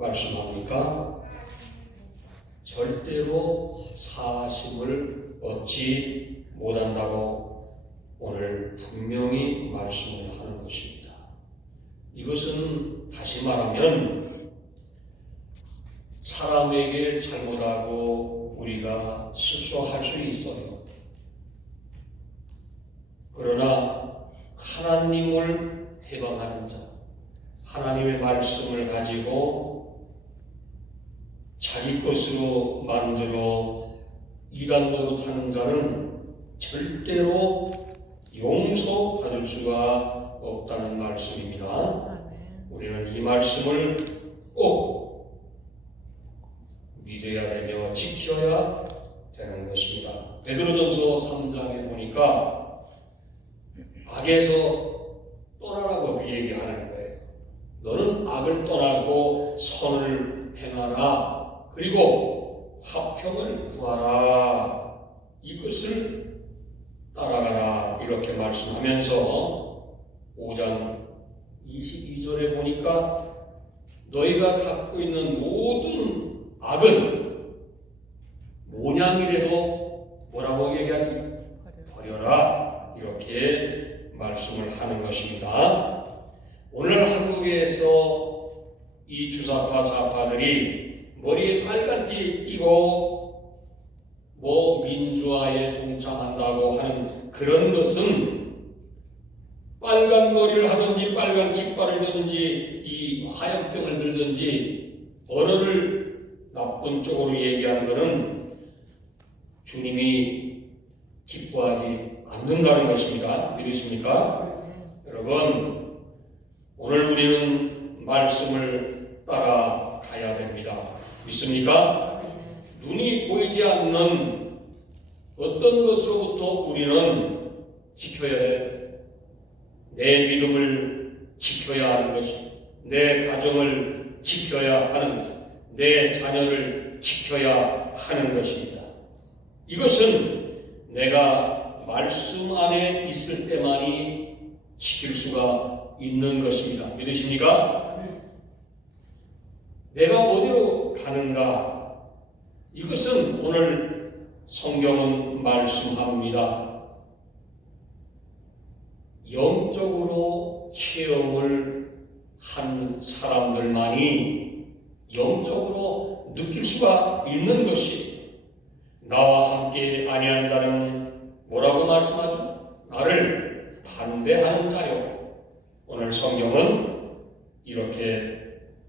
말씀합니까? 절대로 사심을 얻지 못한다고 오늘 분명히 말씀을 하는 것입니다. 이것은 다시 말하면 사람에게 잘못하고 우리가 실수할 수 있어요. 그러나 하나님을 해방하는 자, 하나님의 말씀을 가지고 자기 것으로 만들어 이단 노릇하는 자는 절대로 용서받을 수가 없다는 말씀입니다. 우리는 이 말씀을 꼭 믿어야 되며 지켜야 되는 것입니다. 베드로전서 3장에 보니까 악에서 떠나라고 얘기하는 거예요. 너는 악을 떠나고 선을 행하라. 그리고 화평을 구하라. 이것을 따라가라. 이렇게 말씀하면서 5장 22절에 보니까 너희가 갖고 있는 모든 악은 모양이라도 뭐라고 얘기하지? 버려라. 이렇게 말씀을 하는 것입니다. 오늘 한국에서 이 주사파 좌파들이 머리에 빨간띠 띄고 민주화에 동참한다고 하는 그런 것은 빨간 머리를 하든지 빨간 깃발을 들든지 이 화염병을 들든지 언어를 나쁜 쪽으로 얘기하는 것은 주님이 기뻐하지 않는다는 것입니다. 믿으십니까? 여러분, 오늘 우리는 말씀을 따라가야 됩니다. 믿습니까? 눈이 보이지 않는 어떤 것으로부터 우리는 지켜야 해요. 내 믿음을 지켜야 하는 것이, 내 가정을 지켜야 하는 것이, 내 자녀를 지켜야 하는 것입니다. 이것은 내가 말씀 안에 있을 때만이 지킬 수가 있는 것입니다. 믿으십니까? 내가 어디로 가는가? 이것은 오늘 성경은 말씀합니다. 영적으로 체험을 한 사람들만이 영적으로 느낄 수가 있는 것이, 나와 함께 아니한 자는 뭐라고 말씀하죠? 나를 반대하는 자요. 오늘 성경은 이렇게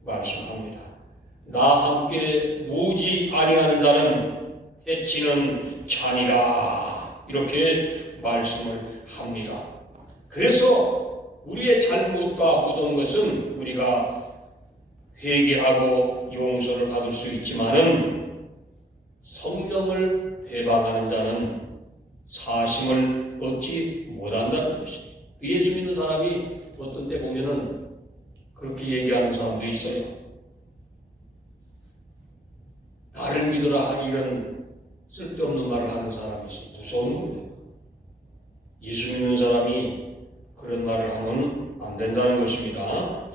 말씀합니다. 나와 함께 모으지 아니하는 자는 해치는 잔이라. 이렇게 말씀을 합니다. 그래서 우리의 잘못과 묻은 것은 우리가 회개하고 용서를 받을 수 있지만은 성령을 배반하는 자는 사심을 얻지 못한다는 것입니다. 예수 믿는 사람이 어떤 때 보면은 그렇게 얘기하는 사람도 있어요. 나를 믿어라, 이런 쓸데없는 말을 하는 사람이 있어요. 무서운 거예요. 예수 믿는 사람이 그런 말을 하면 안 된다는 것입니다.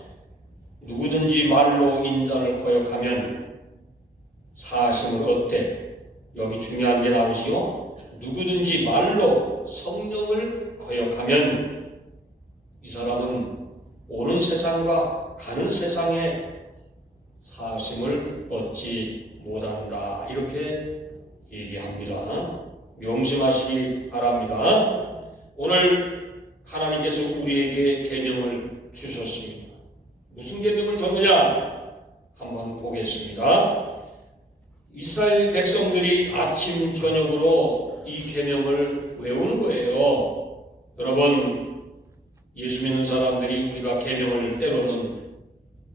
누구든지 말로 인자를 거역하면 사심을 얻되, 여기 중요한 게 나오지요. 누구든지 말로 성령을 거역하면 이 사람은 오는 세상과 가는 세상에 사심을 얻지 못한다. 이렇게 얘기합니다. 명심하시기 바랍니다. 오늘 하나님께서 우리에게 계명을 주셨습니다. 무슨 계명을 줬느냐? 한번 보겠습니다. 이스라엘 백성들이 아침 저녁으로 이 계명을 외우는 거예요. 여러분, 예수 믿는 사람들이 우리가 계명을 때로는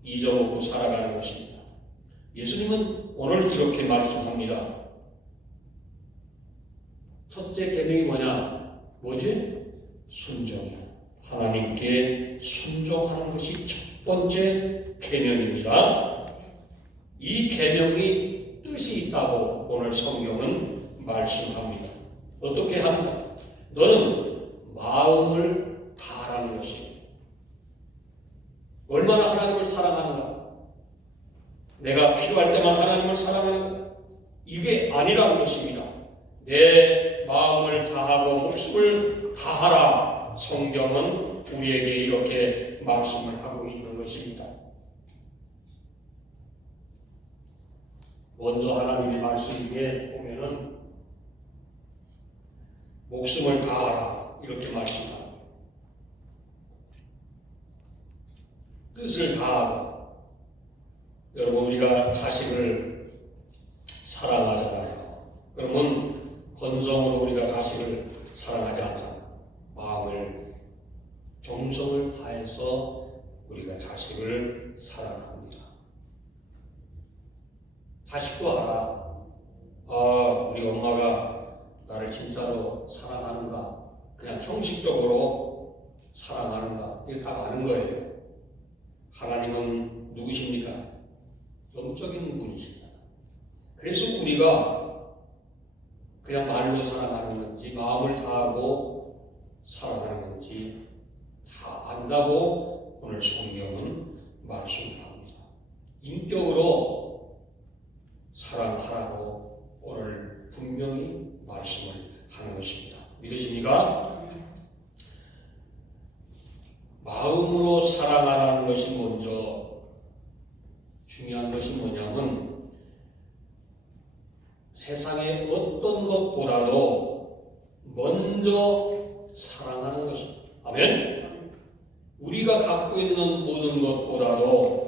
잊어먹고 살아가는 것입니다. 예수님은 오늘 이렇게 말씀합니다. 첫째 계명이 뭐냐? 뭐지? 순종이야. 하나님께 순종하는 것이 첫 번째 계명입니다. 이 계명이 뜻이 있다고 오늘 성경은 말씀합니다. 어떻게 합니까? 너는 마음을 다하라는 것입니다. 얼마나 하나님을 사랑하는가? 내가 필요할 때만 하나님을 사랑하는 이게 아니라는 것입니다. 내 마음을 다하고 목숨을 다하라. 성경은 우리에게 이렇게 말씀을 하고 있는 것입니다. 먼저 하나님의 말씀에 보면은 목숨을 다하라 이렇게 말씀합니다. 뜻을 다하고 여러분 우리가 자식을 사랑하잖아요. 그러면 건성으로 우리가 자식을 사랑하지 않잖아요. 마음을 정성을 다해서 우리가 자식을 사랑합니다. 자식도 알아. 우리 엄마가 나를 진짜로 사랑하는가, 그냥 형식적으로 사랑하는가, 이게 다 아는 거예요. 하나님은 누구십니까? 영적인 분이십니다. 그래서 우리가 그냥 말로 사랑하는 건지, 마음을 다하고 사랑하는 건지 다 안다고 오늘 성경은 말씀합니다. 인격으로 사랑하라고 오늘 분명히 말씀을 하는 것입니다. 믿으십니까? 마음으로 사랑하라는 것이 먼저 중요한 것이 뭐냐면 세상의 어떤 것보다도 먼저 사랑하는 것입니다. 아멘? 우리가 갖고 있는 모든 것보다도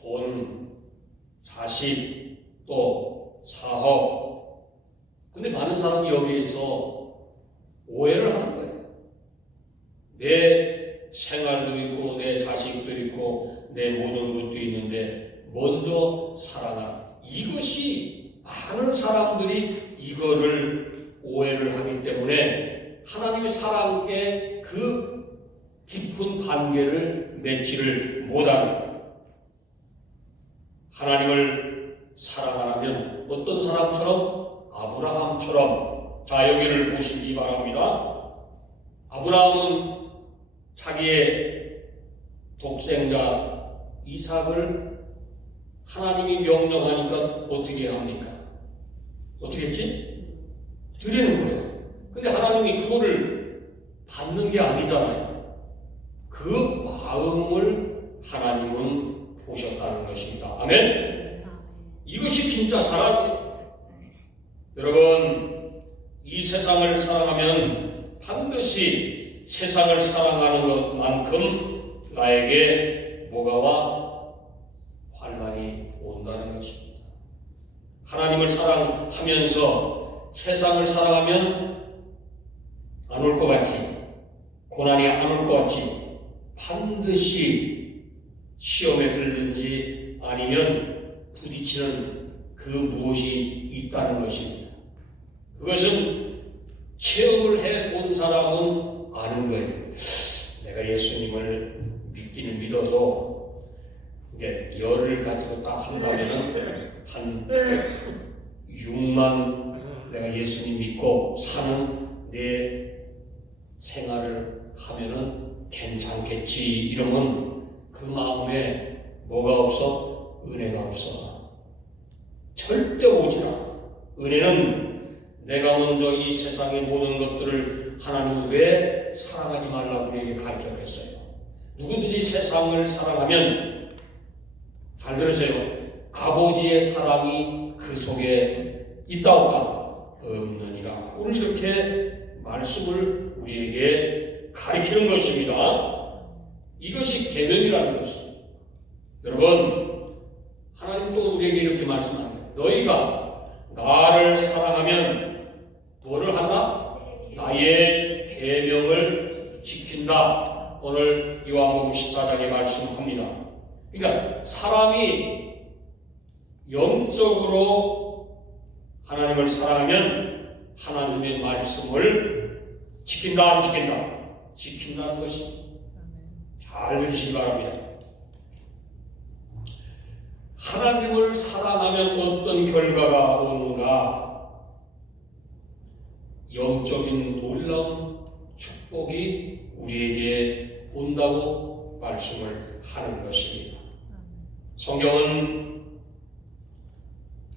돈, 자식, 또 사업. 근데 많은 사람이 여기에서 오해를 하는 거예요. 내 생활도 있고 내 자식도 있고 내 모든 것도 있는데 먼저 사랑하라. 이것이 많은 사람들이 이거를 오해를 하기 때문에 하나님의 사랑에 그 깊은 관계를 맺지를 못하는 거예요. 하나님을 사랑하라면 어떤 사람처럼? 아브라함처럼. 자, 여기를 보시기 바랍니다. 아브라함은 자기의 독생자 이삭을 하나님이 명령하니까 어떻게 합니까? 어떻게 했지? 드리는 거예요. 근데 하나님이 그거를 받는 게 아니잖아요. 그 마음을 하나님은 보셨다는 것입니다. 아멘? 이것이 진짜 사랑이에요. 여러분, 이 세상을 사랑하면 반드시 세상을 사랑하는 것만큼 나에게 뭐가 와? 환난이 온다는 것입니다. 하나님을 사랑하면서 세상을 사랑하면 안 올 것 같지, 고난이 안 올 것 같지, 반드시 시험에 들든지 아니면 부딪히는 그 무엇이 있다는 것입니다. 그것은 체험을 해본 사람은 아는 거예요. 내가 예수님을 믿기는 믿어도 이제 열을 가지고 딱 한다면은 한 6만 내가 예수님 믿고 사는 내 생활을 하면은 괜찮겠지 이러면 그 마음에 뭐가 없어? 은혜가 없어. 절대 오질 않아. 은혜는 내가 먼저 이 세상의 모든 것들을 하나님은 왜 사랑하지 말라고 우리에게 가르쳤겠어요? 누구든지 세상을 사랑하면 잘 들으세요. 아버지의 사랑이 그 속에 있다 없다? 없느니라. 오늘 이렇게 말씀을 우리에게 가르치는 것입니다. 이것이 계명이라는 것입니다. 여러분, 하나님 또 우리에게 이렇게 말씀합니다. 너희가 나를 사랑하면 뭐를 한다? 나의 계명을 지킨다. 오늘 요한복음 14장에 말씀합니다. 그러니까 사람이 영적으로 하나님을 사랑하면 하나님의 말씀을 지킨다, 안 지킨다? 지킨다는 것입니다. 잘 들으시기 바랍니다. 하나님을 사랑하면 어떤 결과가 오는가? 영적인 놀라운 축복이 우리에게 온다고 말씀을 하는 것입니다. 성경은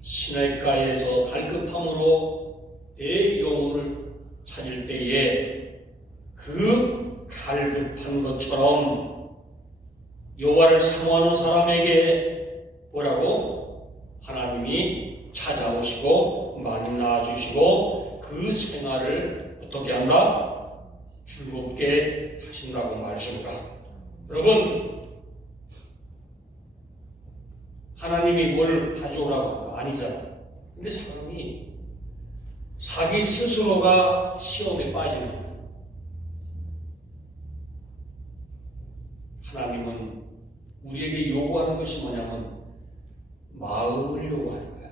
시냇가에서 갈급함으로 내 영혼을 찾을 때에 그 갈급한 것처럼 여호와를 사모하는 사람에게 뭐라고? 하나님이 찾아오시고 만나주시고 그 생활을 어떻게 한다? 즐겁게 하신다고 말씀을 합니다. 여러분, 하나님이 뭘 가져오라고 아니잖아. 근데 사람이 자기 스스로가 시험에 빠지는 거예요. 하나님은 우리에게 요구하는 것이 뭐냐면 마음을 요구하는 거야.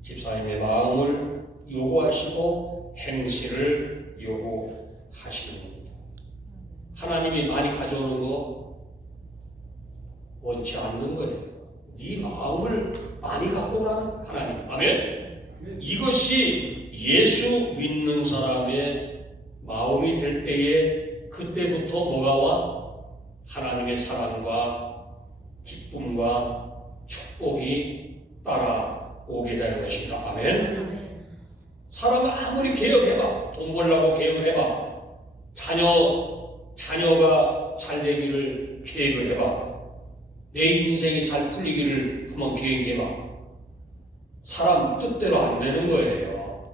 집사님의 마음을 요구하시고 행실을 요구하시는 겁니다. 하나님이 많이 가져오는 거 원치 않는 거예요. 네 마음을 많이 갖고 오라는 하나님. 아멘? 이것이 예수 믿는 사람의 마음이 될 때에 그때부터 뭐가 와? 하나님의 사랑과 기쁨과 축복이 따라오게 되는 것입니다. 아멘? 사람은 아무리 개혁해봐. 돈 벌려고 개혁해봐. 자녀가 잘 되기를 계획을 해봐. 내 인생이 잘 풀리기를 한번 계획해봐. 사람 뜻대로 안 되는 거예요.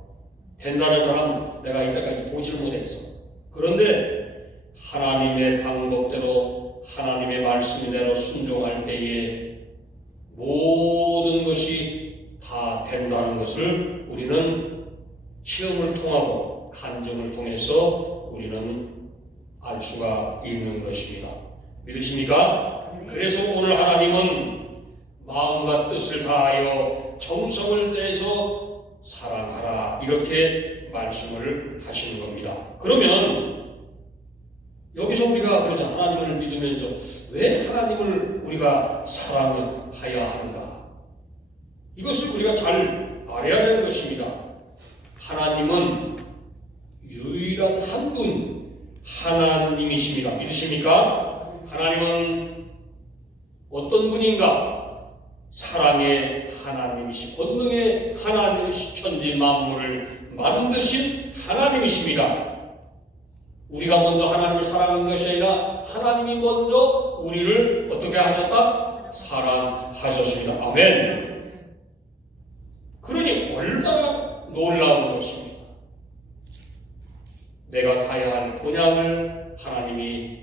된다는 사람 내가 이때까지 보지를 못했어. 그런데 하나님의 방법대로 하나님의 말씀대로 순종할 때에 모든 것이 다 된다는 것을 우리는 시험을 통하고 간증을 통해서 우리는 알 수가 있는 것입니다. 믿으십니까? 그래서 오늘 하나님은 마음과 뜻을 다하여 정성을 다해서 사랑하라 이렇게 말씀을 하시는 겁니다. 그러면 여기서 우리가 그러죠. 하나님을 믿으면서 왜 하나님을 우리가 사랑하여야 하는가? 이것을 우리가 잘 알아야 되는 것입니다. 하나님은 유일한 한 분 하나님이십니다. 믿으십니까? 하나님은 어떤 분인가? 사랑의 하나님이시, 권능의 하나님이시, 천지 만물을 만드신 하나님이십니다. 우리가 먼저 하나님을 사랑한 것이 아니라 하나님이 먼저 우리를 어떻게 하셨다? 사랑하셨습니다. 아멘. 그러니 얼마나 놀라운 것입니다. 내가 가야 할 본향을 하나님이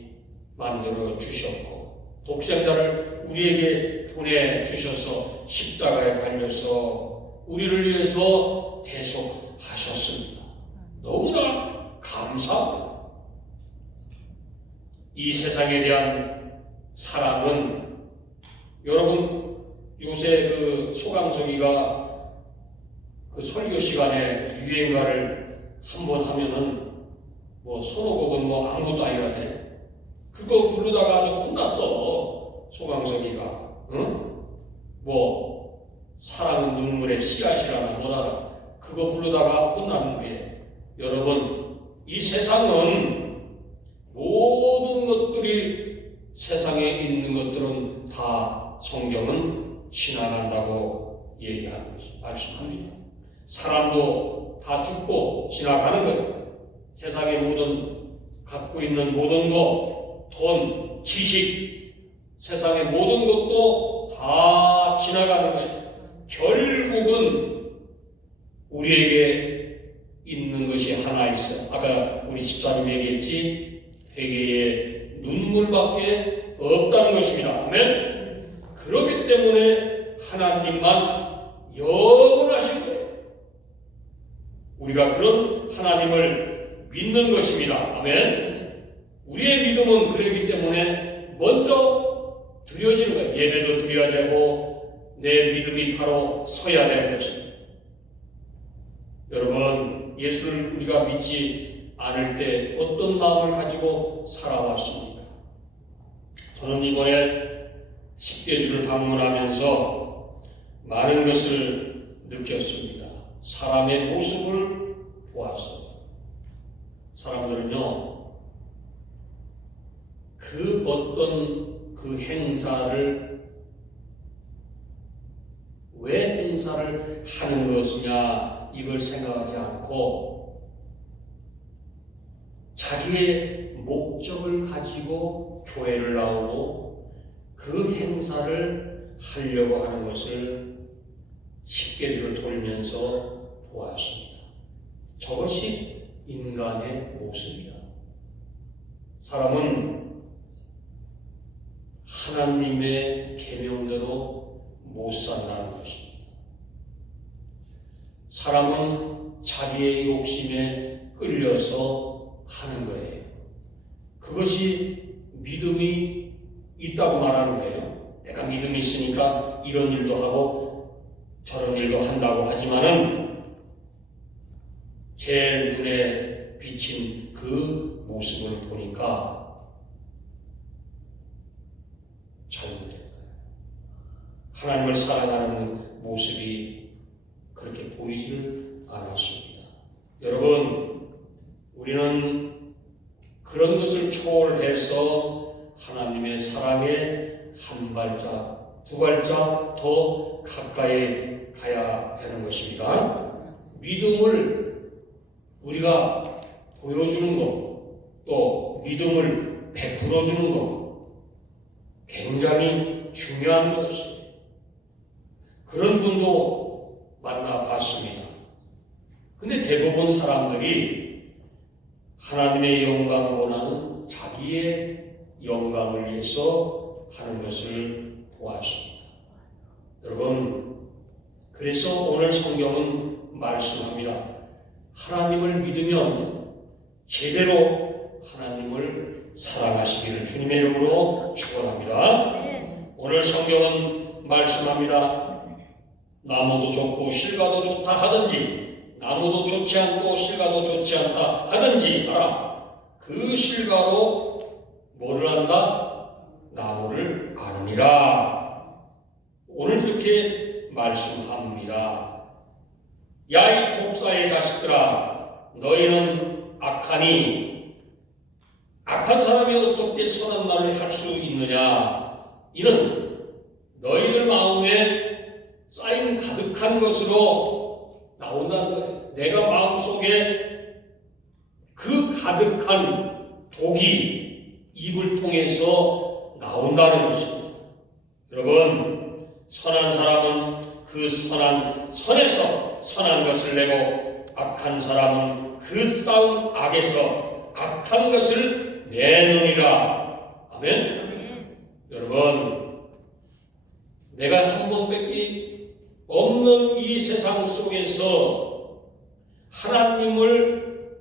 만들어 주셨고 독생자를 우리에게 보내주셔서 십자가에 달려서 우리를 위해서 대속하셨습니다. 너무나 감사합니다. 이 세상에 대한 사랑은 여러분 요새 그 소강석이가 그 설교 시간에 유행가를 한번 하면은 뭐 선호곡은 뭐 아무것도 아니라네. 그거 부르다가 아주 혼났어. 소강석이가. 응? 뭐 사랑은 눈물의 씨앗이라나 뭐라나 그거 부르다가 혼났는데 여러분 이 세상은 모든 것들이 세상에 있는 것들은 다 성경은 지나간다고 얘기하는 것이 말씀합니다. 사람도 다 죽고 지나가는 거예요. 세상의 모든 갖고 있는 모든 것, 돈, 지식, 세상의 모든 것도 다 지나가는 거예요. 결국은 우리에게 있는 것이 하나 있어요. 아까 우리 집사님 얘기했지? 회개의 눈물밖에 없다는 것입니다. 아멘? 그렇기 때문에 하나님만 영원하신 거예요. 우리가 그런 하나님을 믿는 것입니다. 아멘? 우리의 믿음은 그렇기 때문에 먼저 드려지는 거예요. 예배도 드려야 되고 내 믿음이 바로 서야 되는 것입니다. 여러분, 예수를 우리가 믿지 않을 때 어떤 마음을 가지고 살아왔습니까? 저는 이번에 십계주를 방문하면서 많은 것을 느꼈습니다. 사람의 모습을 보았어요. 사람들은요, 그 어떤 그 행사를 왜 행사를 하는 것이냐 이걸 생각하지 않고 자기의 목적을 가지고 교회를 나오고 그 행사를 하려고 하는 것을 십계주를 돌면서 보았습니다. 저것이 인간의 모습이다. 사람은 하나님의 계명대로 못 산다는 것입니다. 사람은 자기의 욕심에 끌려서 하는 거예요. 그것이 믿음이 있다고 말하는 거예요. 내가 믿음이 있으니까 이런 일도 하고 저런 일도 한다고 하지만은 제 눈에 비친 그 모습을 보니까 잘못된 거예요. 하나님을 사랑하는 모습이 그렇게 보이지를 않았습니다. 여러분, 우리는 그런 것을 초월해서 하나님의 사랑에 한 발짝, 두 발짝 더 가까이 가야 되는 것입니다. 믿음을 우리가 보여주는 것, 또 믿음을 베풀어주는 것, 굉장히 중요한 것이에요. 그런 분도 만나봤습니다. 근데 대부분 사람들이 하나님의 영광보다는 자기의 영광을 위해서 하는 것을 보았습니다. 여러분, 그래서 오늘 성경은 말씀합니다. 하나님을 믿으면 제대로 하나님을 사랑하시기를 주님의 이름으로 축원합니다. 오늘 성경은 말씀합니다. 나무도 좋고 실과도 좋다 하든지 나무도 좋지 않고 실과도 좋지 않다 하든지 하라. 그 실과로 뭐를 안다? 나무를 아느니라. 오늘 이렇게 말씀합니다. 야, 이 독사의 자식들아, 너희는 악하니 악한 사람이 어떻게 선한 말을 할 수 있느냐? 이는 너희들 마음에 쌓인 가득한 것으로 나온다는 거예요. 내가 마음속에 그 가득한 독이 입을 통해서 나온다는 것입니다. 여러분, 선한 사람은 그 선한 선에서 선한 것을 내고 악한 사람은 그 싸운 악에서 악한 것을 내놓으리라. 아멘. 여러분, 내가 한 번밖에 없는 이 세상 속에서 하나님을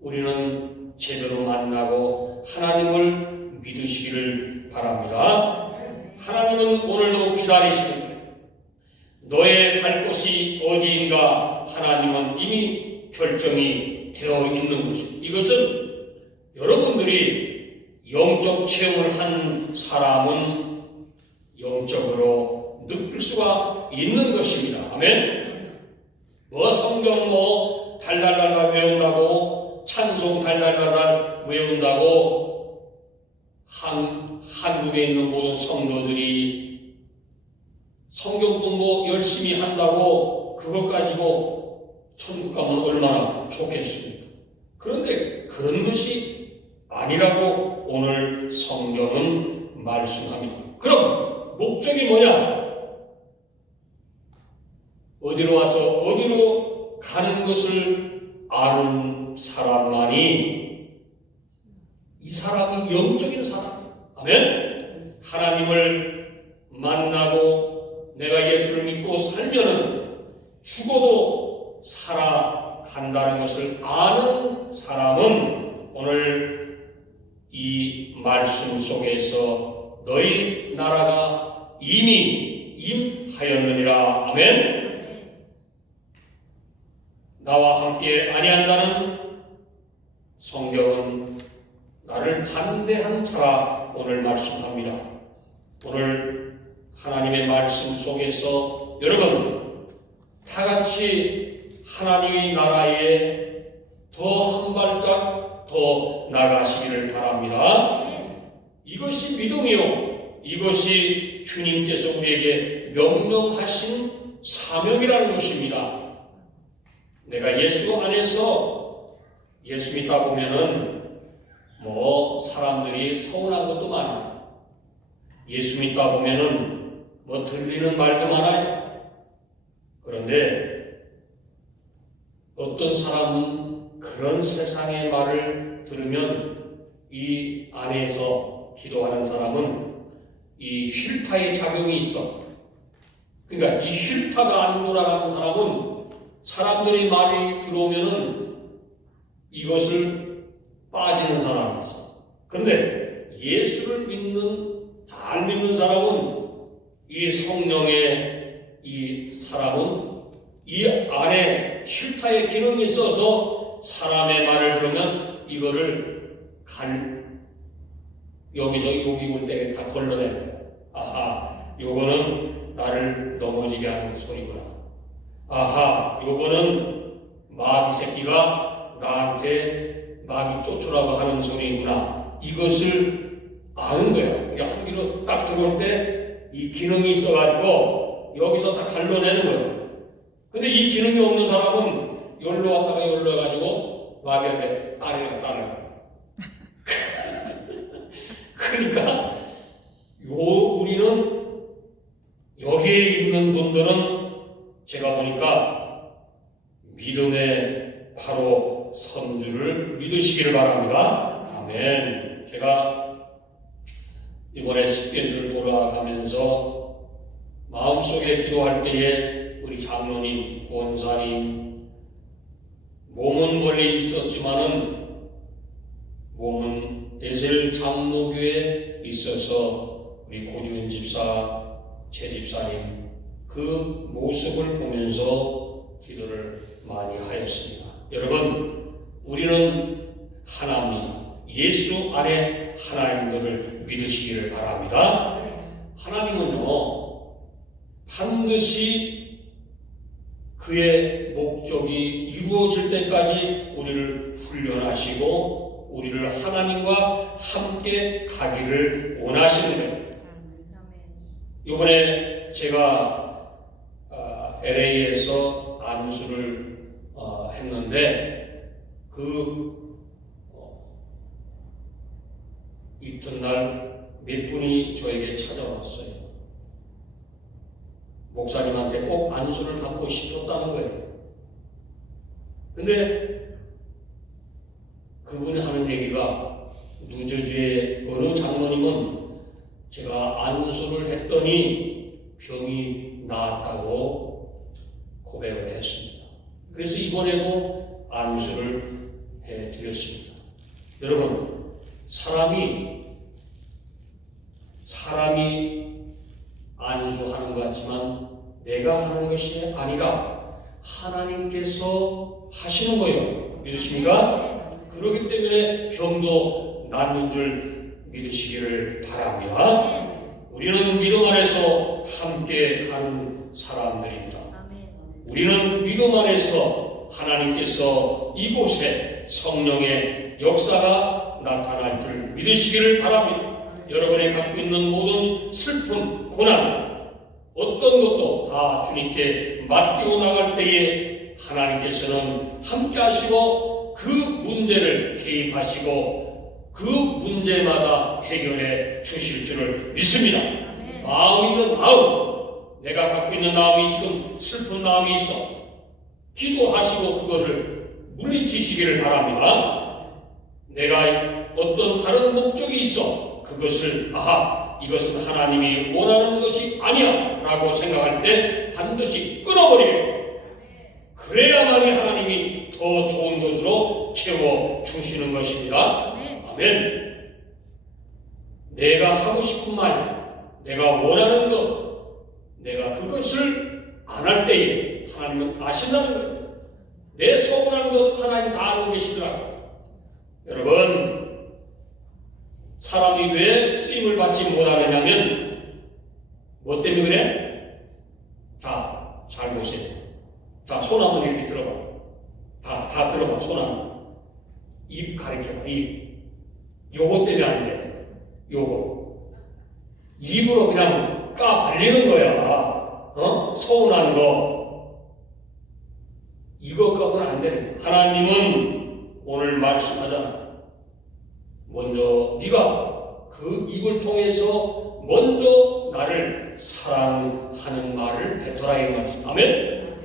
우리는 제대로 만나고 하나님을 믿으시기를 바랍니다. 하나님은 오늘도 기다리시는 거예요. 너의 갈 곳이 어디인가 하나님은 이미 결정이 되어 있는 것입니다. 이것은 여러분들이 영적 체험을 한 사람은 영적으로 느낄 수가 있는 것입니다. 아멘. 성경 달달달달 외운다고 찬송 달달달달 외운다고 한국에 있는 모든 성도들이 성경 공부 열심히 한다고 그것 가지고 천국 가면 얼마나 좋겠습니까? 그런데 그런 것이 아니라고 오늘 성경은 말씀합니다. 그럼 목적이 뭐냐? 어디로 와서 어디로 가는 것을 아는 사람만이 이 사람이 영적인 사람이에요. 아멘? 하나님을 만나고 내가 예수를 믿고 살면은 죽어도 살아간다는 것을 아는 사람은 오늘 이 말씀 속에서 너희 나라가 이미 임하였느니라. 아멘. 나와 함께 아니한 자는 성경은 나를 반대한 자라 오늘 말씀합니다. 오늘 하나님의 말씀 속에서 여러분 다 같이 하나님의 나라에 더 한 발짝 더 나가시기를 바랍니다. 이것이 믿음이요, 이것이 주님께서 우리에게 명령하신 사명이라는 것입니다. 내가 예수 안에서 예수 믿다 보면은 사람들이 서운한 것도 많아요. 예수 믿다 보면은 들리는 말도 많아요. 그런데 어떤 사람은 그런 세상의 말을 들으면 이 안에서 기도하는 사람은 이 쉴타의 작용이 있어. 그러니까 이 쉴타가 안 돌아가는 사람은 사람들이 말이 들어오면은 이것을 빠지는 사람이 있어. 그런데 예수를 잘 믿는 사람은 이 성령의 이 사람은 이 안에 쉴타의 기능이 있어서 사람의 말을 들으면 이거를 여기서 여기 올 때 다 걸러내는 거야. 아하, 요거는 나를 넘어지게 하는 소리구나. 아하, 요거는 마귀 새끼가 나한테 마귀 쫓으라고 하는 소리구나. 이것을 아는 거예요. 이게 한 귀로 딱 들어올 때 이 기능이 있어가지고 여기서 다 갈라내는 거예요. 근데 이 기능이 없는 사람은 여기로 왔다가 여기로 해가지고 마귀한테 따르는 그러니까 우리는 여기에 있는 분들은 제가 보니까 믿음의 바로 선주를 믿으시기를 바랍니다. 아멘. 제가 이번에 십계주를 돌아가면서 마음속에 기도할 때에 우리 장로님, 권사님 몸은 멀리 있었지만은 몸은 에셀 장로교에 있어서 우리 고준 집사, 최 집사님 그 모습을 보면서 기도를 많이 하였습니다. 여러분, 우리는 하나입니다. 예수 안에 하나님들을 믿으시기를 바랍니다. 하나님은요, 반드시 그의 목적이 이루어질 때까지 우리를 훈련하시고 우리를 하나님과 함께 가기를 원하시는 거예요. 이번에 제가 LA에서 안수를 했는데 이튿날 몇 분이 저에게 찾아왔어요. 목사님한테 꼭 안수를 받고 싶었다는 거예요. 근데 그분이 하는 얘기가 뉴저지의 어느 장로님은 제가 안수를 했더니 병이 나았다고 고백을 했습니다. 그래서 이번에도 안수를 해드렸습니다. 여러분, 사람이 안수하는 것 같지만 내가 하는 것이 아니라 하나님께서 하시는 거예요. 믿으십니까? 그렇기 때문에 병도 낫는 줄 믿으시기를 바랍니다. 우리는 믿음 안에서 함께 가는 사람들입니다. 우리는 믿음 안에서 하나님께서 이곳에 성령의 역사가 나타날 줄 믿으시기를 바랍니다. 여러분이 갖고 있는 모든 슬픔, 고난, 어떤 것도 다 주님께 맡기고 나갈 때에 하나님께서는 함께 하시고 그 문제를 개입하시고 그 문제마다 해결해 주실 줄을 믿습니다. 마음이면 마음, 내가 갖고 있는 마음이 지금 슬픈 마음이 있어. 기도하시고 그것을 물리치시기를 바랍니다. 내가 어떤 다른 목적이 있어. 그것을 이것은 하나님이 원하는 것이 아니야 라고 생각할 때 반드시 끊어버려요. 그래야만이 하나님이 더 좋은 것으로 채워주시는 것입니다. 아멘. 내가 하고 싶은 말, 내가 원하는 것, 내가 그것을 안 할 때에 하나님은 아신다는 거예요. 내 서운한 것 하나님 다 알고 계시더라고요. 여러분, 사람이 왜 쓰임을 받지 못하느냐면 뭐 때문에 그래? 자, 잘 보세요. 자, 손 한번 이렇게 들어봐. 다 들어봐, 손 한번. 입 가리켜봐, 입. 요거 때문에 안 돼. 요거. 입으로 그냥 까 발리는 거야. 서운한 거, 이것 갖고는 안 되는 거예요. 하나님은 오늘 말씀하잖아. 먼저 네가 그 입을 통해서 먼저 나를 사랑하는 말을 뱉어라 이 말씀. 아멘?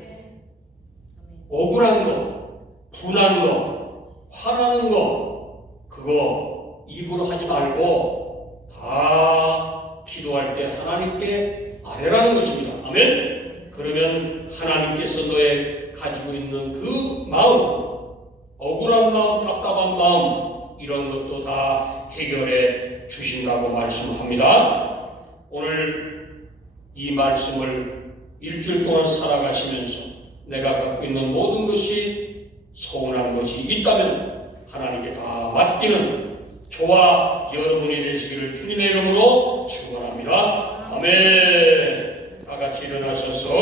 억울한 거, 분한 거, 화나는 거, 그거 입으로 하지 말고 다 기도할 때 하나님께 말해라는 것입니다. 아멘? 그러면 하나님께서 너의 가지고 있는 그 마음, 억울한 마음, 답답한 마음, 이런 것도 다 해결해 주신다고 말씀합니다. 오늘 이 말씀을 일주일 동안 살아가시면서 내가 갖고 있는 모든 것이 서운한 것이 있다면 하나님께 다 맡기는 저와 여러분이 되시기를 주님의 이름으로 축원합니다. 아멘. 다 같이 일어나셔서